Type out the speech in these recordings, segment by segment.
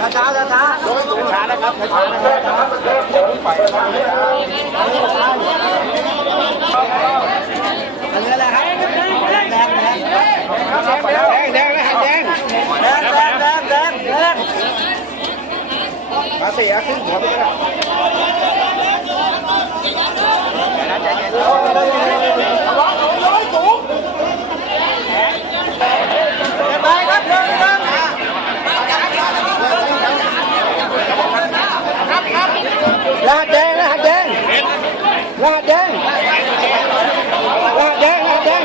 ช้าช้าช้าช้านะครับช้านะครับอันนี้แหละครับแรงแรงแรงแดงแดงนะแดงแดงแดงแดงแดงแดงมาเสียขึ้นหัวไปแล้ว ลาเสแดงรหัสแดงรหัสแดงรหัสแดงรหัสแดง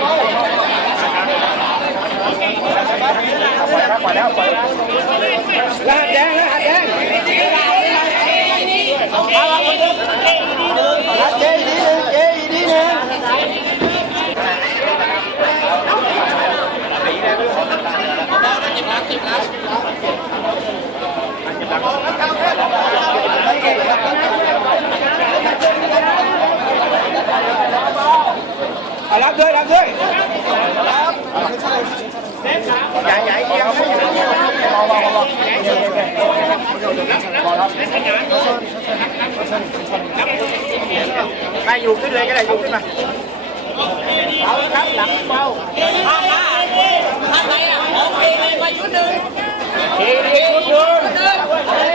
ลาอยแล้วปลาอยแล้วรหัสแดงลาเสแดงรหัสแดงดีหนึ่งเจดีหนึ่งเจ็บรัเจ็บรัเจ็บรัก à, làm tươi làm tươi dạ dạ dạ đây dù kích lên cái này dù kích mà Hãy subscribe cho kênh Ghiền Mì Gõ Để không bỏ lỡ những video hấp dẫn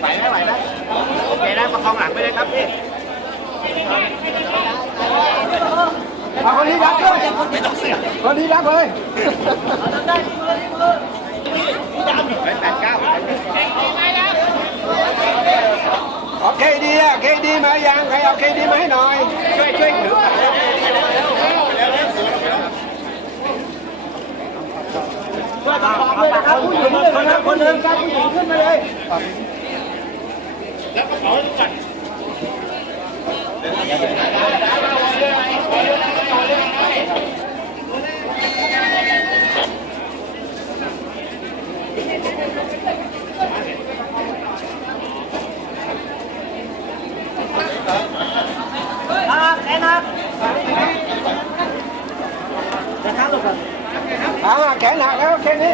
ไหวไหมไหวไหมโอเคนะประคองหลังไปเลยครับพี่เอาคนนี้รับด้วยไม่ต้องเสียคนนี้รับเลยแปดเก้าโอเคดีอะเคดีมายังใครเอาเคดีมาให้หน่อย ช่วยช่วยถือช่วยประกอบด้วยนะครับผู้หญิงด้วยนะครับคนหนึ่งครับผู้หญิงขึ้นมาเลยครับ แอนครับจะข้ามหลบก่อนอ่าแขนหักแล้วแค่นี้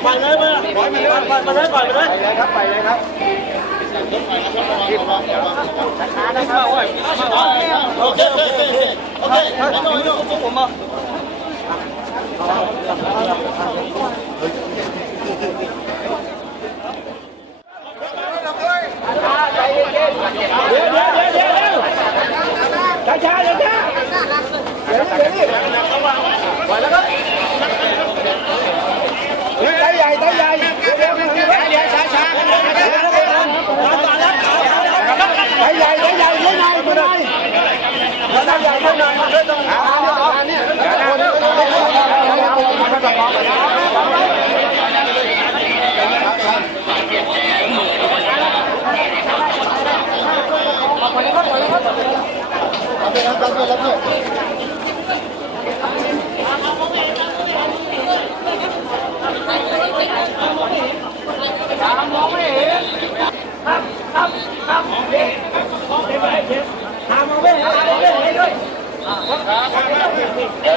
ปหลังใหญ่ช่วยเบาเบาเบาแขนหักอันนี้เจ็บเลยครับเจ็บหลังขาแขนหักแขนหักแขนหักแขนหักเดินเดินเดินตัดท้ายตัดท้ายตัดท้ายเบาเบาเบาไปเรื่อยๆเรื่อยๆไปญาติเขาตามหลังมาครับไปแล้วครับ ไปเลยมาปล่อยมันเลยปล่อยมันเลยปล่อยมันเลยไปเลยครับไปเลยครับช้าๆนะครับโอเคโอเคโอเคโอเคผมมาเดี๋ยวเดี๋ยวเดี๋ยวเดี๋ยวช้าๆช้าๆเดี๋ยวช้าเดี๋ยวนี่เดี๋ยว Đẩy dày, đẩy dày, dưới này, bên đây. Đẩy dày, bên này, bên đây.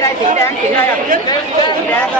đây chị đang chị đang